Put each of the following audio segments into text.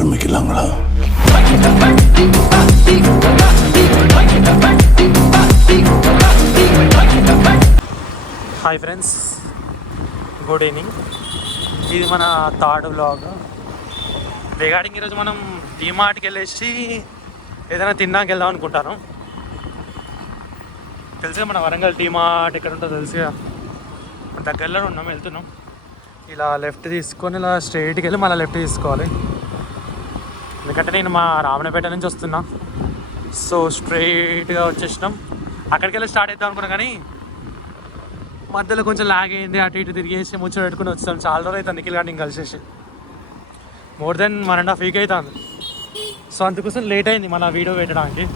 వాల్మీకి లంగడా. Hi friends, good evening. ఇది మన థర్డ్ వ్లాగ్. రిగార్డింగ్ ఈరోజు మనం డీమార్ట్కి వెళ్ళేసి ఏదైనా తిన్నాక వెళ్దాం అనుకుంటాను. తెలుసుగా మన వరంగల్ డీమార్ట్ ఎక్కడ ఉంటుందో తెలుసుగా, మన దగ్గరలో ఉన్నాం, వెళ్తున్నాం. ఇలా లెఫ్ట్ తీసుకొని ఇలా స్ట్రైట్కి వెళ్ళి మళ్ళీ లెఫ్ట్ తీసుకోవాలి. ఎందుకంటే నేను మా రామనపేట నుంచి వస్తున్నా, సో స్ట్రైట్గా వచ్చేసినాం. అక్కడికి వెళ్ళి స్టార్ట్ అవుతాం అనుకున్నా, కానీ మధ్యలో కొంచెం లాగ్ అయింది. అటు ఇటు తిరిగేసి ముచ్చట పెట్టుకుని వచ్చాం. చాలా రోజులు అవుతుంది నిఖిల్ గారిని కలిసేసి, మోర్ దెన్ 1.5 వీక్ అవుతుంది. సో అందుకోసం లేట్ అయింది మన వీడియో పెట్టడానికి.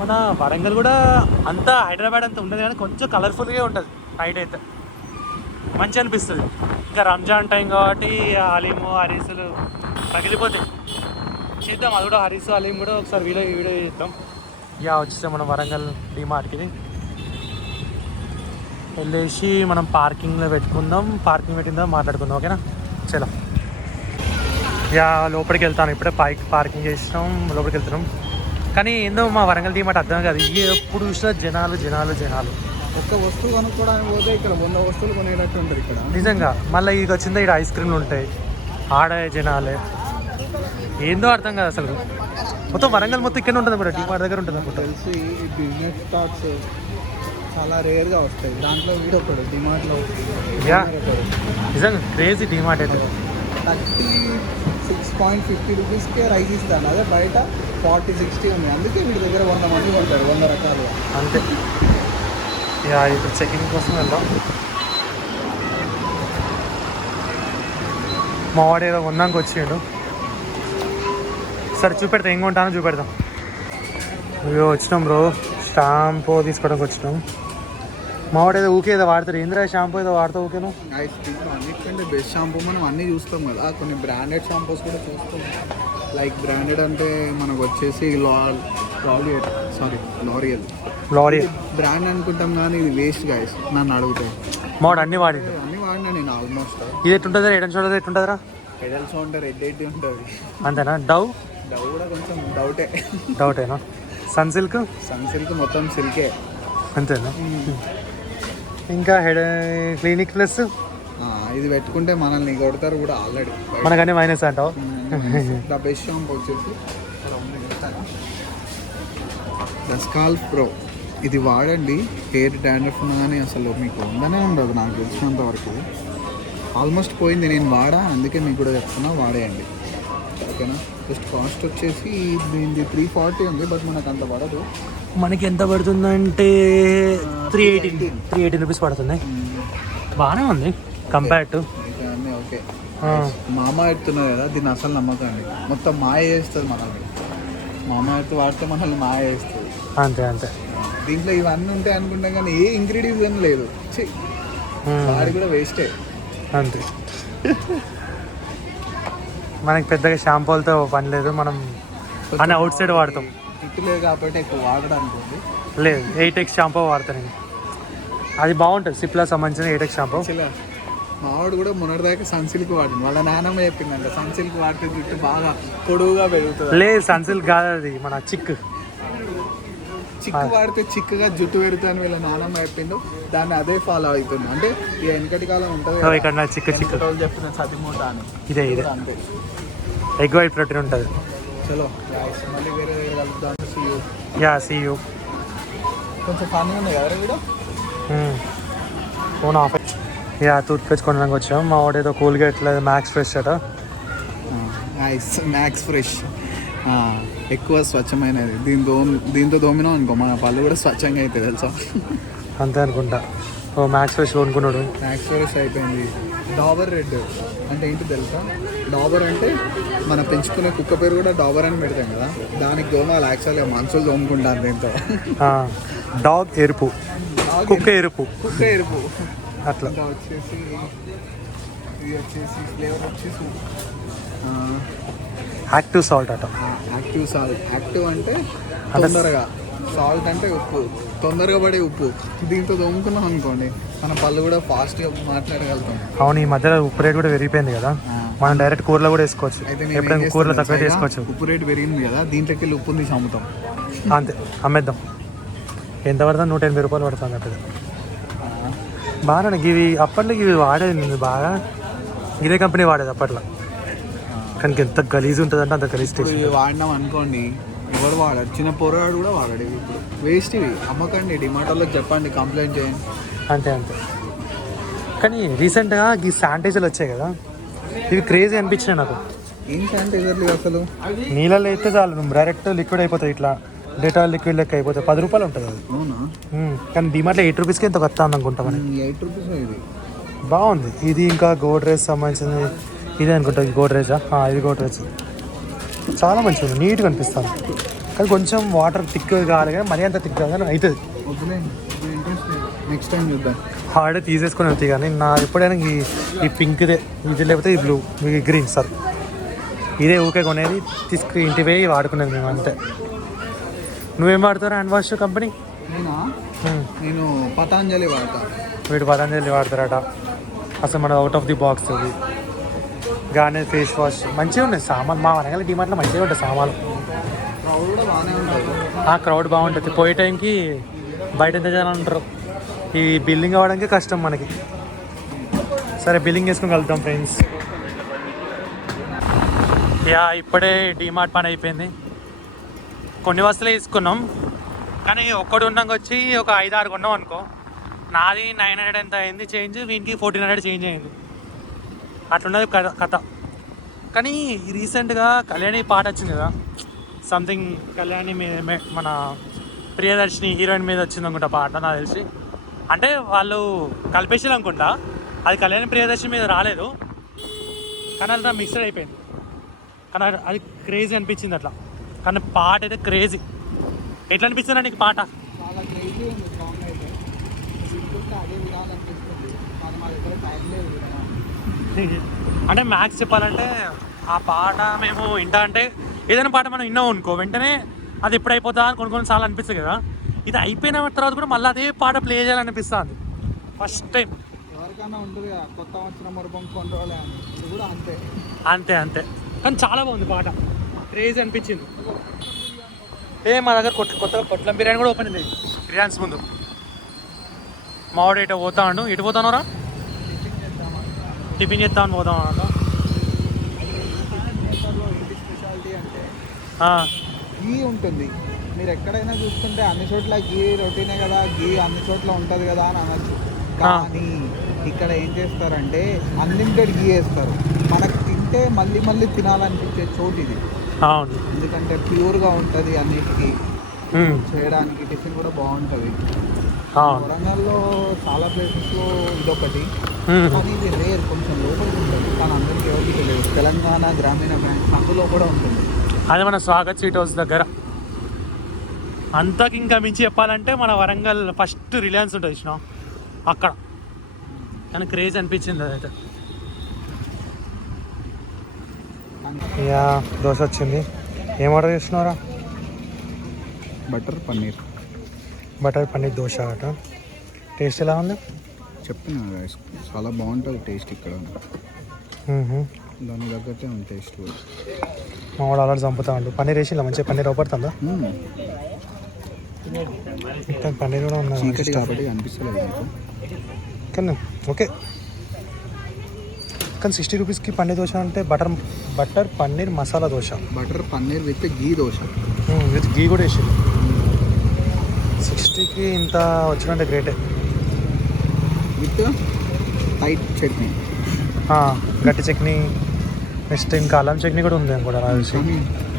మన వరంగల్ కూడా అంతా హైదరాబాద్ అంతా ఉండదు, కానీ కొంచెం కలర్ఫుల్గా ఉంటుంది. నైట్ అయితే మంచి అనిపిస్తుంది. ఇంకా రంజాన్ టైం కాబట్టి హలీము హరీసులు తగిలిపోతాయి. చేద్దాం అది కూడా, హరీసు హలీం కూడా ఒకసారి వీడియో చేద్దాం. వచ్చేసాం మనం వరంగల్ డీమార్ట్కి. వెళ్ళేసి మనం పార్కింగ్లో పెట్టుకుందాం. పార్కింగ్ పెట్టిందా మాట్లాడుకుందాం, ఓకేనా? చలో లోపలికి వెళ్తాను. ఇప్పుడే పార్కింగ్ చేసినాం, లోపలికి వెళ్తున్నాం. కానీ ఏందో మా వరంగల్ డీమార్ట్ అర్థం కాదు, ఎప్పుడు చూసినా జనాలు జనాలు జనాలు. ఒక్క వస్తువు కొనుక్కోవడానికి పోతే ఇక్కడ 100 వస్తువులు కొనేటట్టు ఉంటుంది ఇక్కడ నిజంగా. మళ్ళీ ఇది వచ్చిందా, ఇక్కడ ఐస్ క్రీమ్లు ఉంటాయి, ఆడ జనాలే, ఏందో అర్థం కాదు అసలు. మొత్తం వరంగల్ మొత్తం ఇక్కడ ఉంటుంది కూడా, డీమార్ట్ దగ్గర ఉంటుంది అనుకుంటా. తెలిసి ఈ బిజినెస్ స్టార్ట్స్ చాలా రేర్గా వస్తాయి. దాంట్లో వీడు ఒకడు డిమార్ట్లో నిజంగా క్రేజీ డీమార్ట్ అయితే. 36.50 రూపీస్కే రైస్ ఇస్తాను, అదే బయట 40-60 ఉంది. అందుకే వీడి దగ్గర 100 మంది కొంటారు, 100 రకాలుగా. అంతే. ఇప్పుడు చెకింగ్ కోసం వెళ్దాం. మా వాడు ఏదో కొన్నాక వచ్చిండు. సరే చూపెడతాం, ఏం కొంటానో చూపెడతాం. వచ్చినాం బ్రో, షాంపూ తీసుకోవడానికి వచ్చినాం. మా వాడు ఏదో ఊకే ఏదో వాడతారు. ఏంద్రా షాంపూ ఏదో వాడతావు ఊకేను? అన్నిటికంటే బెస్ట్ షాంపూ మనం అన్నీ చూస్తాం కదా, కొన్ని బ్రాండెడ్ షాంపూస్ కూడా చూస్తాం. లైక్ బ్రాండెడ్ అంటే మనకు వచ్చేసి లారియల్ బ్రాండ్ అనుకుంటాం, కానీ ఇది వేస్ట్ గైస్. నన్ను అడుగుతాయి. మావాడు అన్నీ వాడినా నేను ఆల్మోస్ట్. ఇది ఎట్టుంటుందా, ఎడం చూడదు ఎట్టుంటుందిరా? ఎడల్స్ ఉంటుంది, రెడ్ ఉంటుంది. అంతేనా? డవ్ కూడా కొంచెం డౌటేనా? సన్ సిల్క్ మొత్తం సిల్కే. అంతేనా? ఇంకా క్లినిక్ ప్లస్ ఇది పెట్టుకుంటే మనల్ని కొడతారు కూడా ఆల్రెడీ. మనకన్నీ మైనస్ అంటావు. ద బెస్ట్ షాంపూ వచ్చేసి డస్కాల్ఫ్ ప్రో. ఇది వాడండి, హెయిర్ డాండ్రఫ్ ఉన్నా కానీ అసలు మీకు ఉండనే ఉండదు. నాకు తెలిసినంత వరకు ఆల్మోస్ట్ పోయింది, నేను వాడా, అందుకే మీకు కూడా చెప్తున్నా, వాడేయండి, ఓకేనా? జస్ట్ కాస్ట్ వచ్చేసి దీనిది 340 ఉంది, బట్ మనకు అంత పడదు. మనకి ఎంత పడుతుందంటే 318 రూపీస్ పడుతుంది. బాగానే ఉంది కంపేర్ టు. ఓకే, మామా ఎత్తున్నది కదా, దీన్ని అసలు నమ్మకండి, మొత్తం మాయ చేస్తుంది మనల్ని. మామా ఎత్తు వాడితే మనల్ని మాయ చేస్తుంది. అంతే. దీంట్లో ఇవన్నీ ఉంటాయి అనుకుంటాం, కానీ ఏ ఇంగ్రీడియంట్స్ లేదు. వాడి కూడా వేస్టే. అంతే. మనకి పెద్దగా షాంపూలతో పని లేదు, మనం అన్నీ అవుట్ సైడ్ వాడతాం. జుట్టు లేదు కాబట్టి ఎక్కువ వాడడానికి ఉంది. లేదు, 8X షాంపూ వాడతాను నేను. అది బాగుంటుంది, సిప్లా సంబంధించిన 8X షాంపూ. మావాడు కూడా మొన్నటిదాకా సన్సిల్క్ వాడింది. వాళ్ళ నాన్నమ్మ చెప్పిందంట, సన్సిల్క్ వాడితే జుట్టు బాగా పొడుగుగా పెరుగుతుంది. లేదు, సన్సిల్క్ కాదు, అది మన చిక్కు వాడితే చిక్కుగా జుట్టు పెరుగుతుంది వీళ్ళ నాన్నమ్మ చెప్పిండు. దాన్ని అదే ఫాలో అవుతుంది. అంటే ఈ వెనకటి కాలం ఉంటుంది ఇక్కడ చిక్కు చెప్తున్నా, సతిమూట అని. ఇదే అంతే, ఎగ్ వైట్ ప్రోటీన్ ఉంటుంది. చలో మళ్ళీ వేరే కలుద్దాం. See you. కొంచెం ఫన్ ఉంది కదా video. Phone off. Toothpaste కొనడానికి వచ్చాం. మా వాడు ఏదో కోల్గేట్ లేదు, మ్యాక్స్ ఫ్రెష్ అట. మ్యాక్స్ ఫ్రెష్ ఎక్కువ స్వచ్ఛమైనది. దీంతో దోమినాం అనుకో, మన పళ్ళు కూడా స్వచ్ఛంగా అవుతాయి, తెలుసా? అంతే అనుకుంటా. మ్యాక్స్ ఫ్రెష్ కొనుక్కున్నాడు. మ్యాక్స్ ఫ్రెష్ అయిపోయింది. డాబర్ రెడ్ అంటే ఏంటి తెలుసా? డాబర్ అంటే మన పెంచుకునే కుక్క పేరు కూడా డాబర్ అని పెడతాం కదా, దానికి దోమాలి. యాక్చువల్గా మనుషులు దోముకుంటారు దీంతో. డాగ్ ఎరుపు, కుక్క ఎరుపు అట్లా. వచ్చేసి ఇది వచ్చేసి ఫ్లేవర్ వచ్చేసి యాక్టివ్ సాల్ట్ అట. యాక్టివ్ అంటే తొందరగా, సాల్ట్ అంటే ఉప్పు, తొందరగా పడే ఉప్పు. దీంతో దోముకున్నాం అనుకోండి, మన పళ్ళు కూడా ఫాస్ట్గా మాట్లాడగలుగుతాం. అవును, ఈ మధ్యలో ఉప్పు రేట్ కూడా పెరిగిపోయింది కదా. మనం డైరెక్ట్ కూరలో కూడా వేసుకోవచ్చు. అయితే ఎప్పుడైనా కూరలో తక్కువ వేసుకోవచ్చు. ఉప్పు రేటు పెరిగింది కదా, దీంట్లోకి వెళ్ళి ఉప్పుని తీసి అమ్ముతాం. అంతే, అమ్మేద్దాం. ఎంత పడుతుంది? 180 రూపాయలు పడుతుంది అప్పుడు. బాగా ఇవి అప్పట్లో ఇవి వాడేది నేను బాగా, ఇదే కంపెనీ వాడేది అప్పట్లో. కానీ ఎంత గలీజ్ ఉంటుందంటే అంత గలీజ్ టేస్ట్. ఇవి వాడినాం అనుకోండి, ఎవరు వాడారు, చిన్న పొరగాడు కూడా వాడాడు. ఇవి ఇప్పుడు వేస్ట్, ఇవి అమ్మకండి, డిమార్ట్లోకి చెప్పండి, కంప్లైంట్ చేయండి. అంతే అంతే. కానీ రీసెంట్గా ఈ శానిటైజర్లు వచ్చాయి కదా, ఇవి క్రేజీ అనిపించినాయి నాకు. ఏం శానిటైజర్లు అసలు? నీళ్ళలో అయితే చాలు, నువ్వు డైరెక్ట్ లిక్విడ్ అయిపోతాయి, ఇట్లా డెటాల్ లిక్విడ్ లెక్క అయిపోతాయి. 10 రూపాయలు ఉంటుంది అది. అవునా? కానీ డిమార్ట్లో 8 రూపీస్కి ఎంత కొత్త అనుకుంటాం. 8 రూపీస్ ఇది. బాగుంది ఇది. ఇంకా గోడ్రేజ్ సంబంధించింది ఇదే అనుకుంటా. గోడ్రేజా? ఇది గోడ్రేజ్. చాలా మంచిగా ఉంది, నీట్గా అనిపిస్తుంది. కానీ కొంచెం వాటర్ థిక్ కావాలి, కానీ మరీ అంత థిక్ కాదు కానీ అవుతుంది. నెక్స్ట్ టైం చూద్దాం. హార్డ్ తీసేసుకొని అవుతాయి. కానీ నా ఎప్పుడైనా ఈ పింక్దే ఇది, లేకపోతే ఈ బ్లూ, ఈ గ్రీన్ సార్, ఇదే ఊకే కొనేది, తీసుకు ఇంటికి పోయి వాడుకునేది మేము అంతే. నువ్వేం వాడతావు హ్యాండ్ వాష్ కంపెనీ? నేను పతాంజలి వాడతా. వీడు పతంజలి వాడతారట. అసలు మన అవుట్ ఆఫ్ ది బాక్స్ ఇది. గానే ఫేస్ వాష్ మంచిగా ఉన్నాయి సామాన్. మా వరంగల్ డిమార్ట్లో మంచిగా ఉంటాయి సామాన్లు. క్రౌడ్ కూడా బాగానే ఉంటుంది. ఆ క్రౌడ్ బాగుంటుంది. పోయే టైంకి బయట ఎంత జనం ఉంటారు. ఈ బిల్లింగ్ అవ్వడానికి కష్టం మనకి. సరే బిల్లింగ్ చేసుకుని వెళ్తాం ఫ్రెండ్స్. ఇప్పుడే డిమార్ట్ పని అయిపోయింది. కొన్ని వస్తువులు తీసుకున్నాం, కానీ ఒక్కడు ఉన్నాక వచ్చి ఒక 5-6 కొన్నాం అనుకో. నాది 900 ఎంత అయింది చేంజ్, వీనికి 1400 చేంజ్ అయింది. అట్లున్నది కథ. కానీ రీసెంట్గా కళ్యాణి పాట వచ్చింది కదా, సంథింగ్ కళ్యాణి మన ప్రియదర్శిని హీరోయిన్ మీద వచ్చింది అనుకుంటా పాట నాకు తెలిసి. అంటే వాళ్ళు కలిపేసారు అనుకుంటా, అది కళ్యాణి ప్రియదర్శిని మీద రాలేదు, కానీ అది మిక్స్డ్ అయిపోయింది. కానీ అది క్రేజీ అనిపించింది అట్లా. కానీ పాట అయితే క్రేజీ. ఎట్లా అనిపిస్తుంది నీకు పాట? చాలా క్రేజీ ఉంది సాంగ్ అయితే. అదే వినాలనిపిస్తుంది, కానీ మా దగ్గర టైం లేదు. అంటే మ్యాథ్స్ చెప్పాలంటే ఆ పాట మేము వింటా అంటే, ఏదైనా పాట మనం విన్నాం అనుకో వెంటనే అది ఎప్పుడు అయిపోతా అని కొన్ని సార్లు అనిపిస్తుంది కదా. ఇది అయిపోయిన తర్వాత కూడా మళ్ళీ అదే పాట ప్లే చేయాలనిపిస్తుంది ఫస్ట్ టైం. ఎవరికైనా ఉంటుంది కదా, కొత్త వచ్చిన మరపం కొండలే అని, ఇది కూడా అంతే. అంతే అంతే. కానీ చాలా బాగుంది పాట, క్రేజీ అనిపించింది. మా దగ్గర కొత్తగా పొట్లం బిర్యానీ కూడా ఓపెన్ అయింది రిలయన్స్ ముందు. మావాడు ఇటు పోతాడు. ఇటు పోతానరా? టిఫిన్ చేద్దామని పోతాం అన్నమాట. స్పెషాలిటీ అంటే గీ ఉంటుంది. మీరు ఎక్కడైనా చూస్తుంటే అన్ని చోట్ల గీ రొటీనే కదా, గీ అన్ని చోట్ల ఉంటుంది కదా అని అనొచ్చు. కానీ ఇక్కడ ఏం చేస్తారంటే అన్లిమిటెడ్ గీ వేస్తారు. మనకు తింటే మళ్ళీ మళ్ళీ తినాలనిపించే చోటు ఇది. అవును, ఎందుకంటే ప్యూర్గా ఉంటుంది అన్నిటికీ. చేయడానికి టిఫిన్ కూడా బాగుంటుంది. వరంగల్లో చాలా ప్లేసెస్లో ఇదొకటి, కానీ ఇది రేర్, కొంచెం లోపలికి ఉంటుంది. కానీ అందరికీ ఎవరికి తెలియదు. తెలంగాణ గ్రామీణ బ్యాంక్ అందులో కూడా ఉంటుంది. అది మన స్వాగత్ స్వీట్ హౌస్ దగ్గర. అంతకు ఇంకా మించి చెప్పాలంటే మన వరంగల్ ఫస్ట్ రిలయన్స్ ఉంటుంది ఇచ్చిన అక్కడ. కానీ క్రేజ్ అనిపించింది అదైతే. దోశ వచ్చింది. ఏం ఆర్డర్ చేస్తున్నారా? బటర్ పన్నీర్. బటర్ పన్నీర్ దోశ అట. టేస్ట్ ఎలా ఉంది? చెప్పిన చాలా బాగుంటుంది టేస్ట్ ఇక్కడ. దాని తగ్గట్టే ఉంది టేస్ట్ కూడా. మా వాడు అలా చంపుతా ఉండు. పన్నీర్ వేసి మంచిగా పన్నీర్ అవపడుతుందా? పన్నీర్ కూడా ఉంది కాబట్టి అనిపిస్తలేదు కానీ ఓకే. కానీ 60 రూపీస్కి పన్నీర్ దోశ అంటే butter paneer masala dosa. Butter paneer with ghee dosa, with ghee కూడా వేసి 60కి ఇంత వచ్చినంటే గ్రేటే. విత్ టైట్ చట్నీ, గట్టి చట్నీ. నెక్స్ట్ ఇంకా అల్లం చట్నీ కూడా ఉంది కూడా రాసి.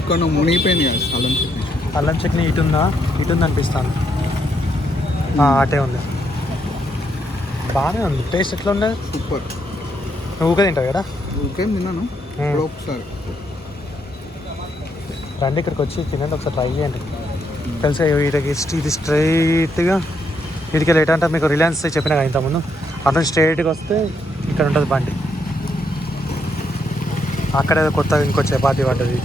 ఎక్కువ మునిగిపోయింది కదా అల్లం చట్నీ. అల్లం చట్నీ ఇటు ఉంది అనిపిస్తాను. అటే ఉంది, బాగానే ఉంది. టేస్ట్ ఎట్లా ఉంది? సూపర్. నువ్వు ఊకే తింటావు కదా? ఊకే తిన్నాను ఒకసారి. రండి ఇక్కడికి వచ్చి తినండి, ఒకసారి ట్రై చేయండి. తెలిసే ఇది స్ట్రైట్గా వీటికి లేట్ అంటే మీకు రిలయన్స్ చెప్పినా కదా ఇంతకుముందు. అతను స్ట్రైట్గా వస్తే ఇక్కడ ఉంటుంది బండి. అక్కడ కొత్తగా ఇంకో చపాతీ పడ్డది.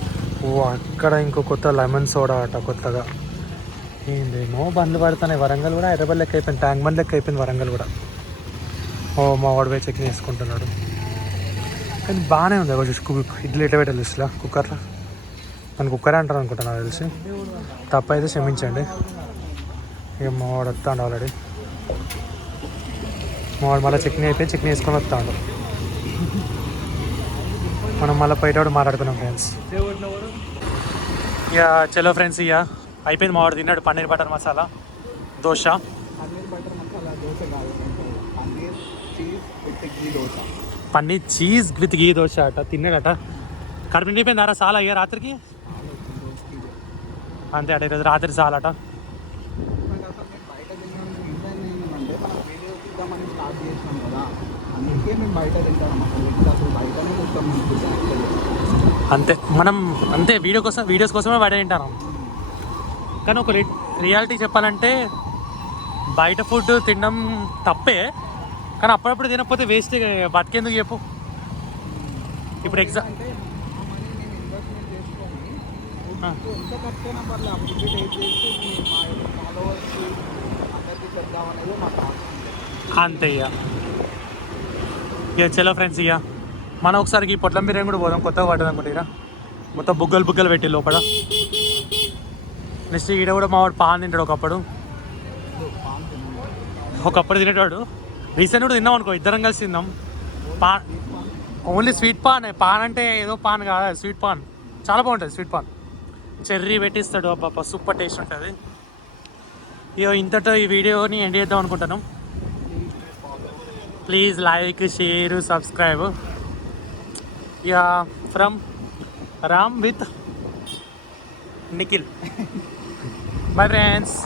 అక్కడ ఇంకో కొత్త లెమన్ సోడా అట కొత్తగా. ఏందేమో బండ్లు పడుతున్నాయి. వరంగల్ కూడా హైదరాబాద్ లెక్క అయిపోయింది, ట్యాంక్ బండ్ లెక్క అయిపోయింది వరంగల్ కూడా. మా వాడు పోయి చట్నీ వేసుకుంటున్నాడు. కానీ బాగానే ఉంది కొంచెం ఇడ్లీ ఎట్లా పెట్టాలి ఇట్లా కుక్కర్లో. నన్ను కుక్కరే అంటారు అనుకుంటా నాకు తెలిసి. తప్ప అయితే క్షమించండి. ఇక మావాడు వస్తాడు ఆల్రెడీ. మావాడు మళ్ళీ చట్నీ అయిపోయి చట్నీ వేసుకొని వస్తాడు. మనం మళ్ళీ బయట మాట్లాడుకున్నాం ఫ్రెండ్స్. ఇక చలో ఫ్రెండ్స్, ఇక అయిపోయింది. మావాడు తిన్నాడు paneer butter masala dosa. Paneer cheese with ghee dosa అట తిన్నాడట. కడుపు నిండిపోయిందారా చాలా ఇక రాత్రికి. అంతే అట, ఈరోజు రాత్రి చాలట. అంతే మనం అంతే వీడియోస్ కోసమే బయట తింటాను. కానీ ఒక రియాలిటీ చెప్పాలంటే బయట ఫుడ్ తినడం తప్పే, కానీ అప్పుడప్పుడు తినకపోతే వేస్ట్. బతికేందుకు చెప్పు. ఇప్పుడు అంతే ఇక చలో ఫ్రెండ్స్, ఇక మనం ఒకసారి ఈ పొట్లం బిర్యానీ కూడా పోదాం. కొత్తగా పడ్డది అనుకుంటా. ఇక మొత్తం బుగ్గలు పెట్టి లోపల. నెక్స్ట్ ఈడ కూడా మావాడు పాన్ తింటాడు. ఒకప్పుడు తినేటాడు. రీసెంట్ కూడా తిన్నాం అనుకో, ఇద్దరం కలిసి తిన్నాం. పాన్ ఓన్లీ స్వీట్ పాన్ అంటే ఏదో పాన్ కాదు, స్వీట్ పాన్ చాలా బాగుంటుంది. స్వీట్ పాన్ చెర్రీ పెట్టిస్తాడు. అబ్బా సూపర్ టేస్ట్ ఉంటుంది. ఇక ఇంతతో ఈ వీడియోని ఎండ్ చేద్దాం అనుకుంటాను. Please like, share, subscribe. ఇక from Ram with Nikhil. Bye friends.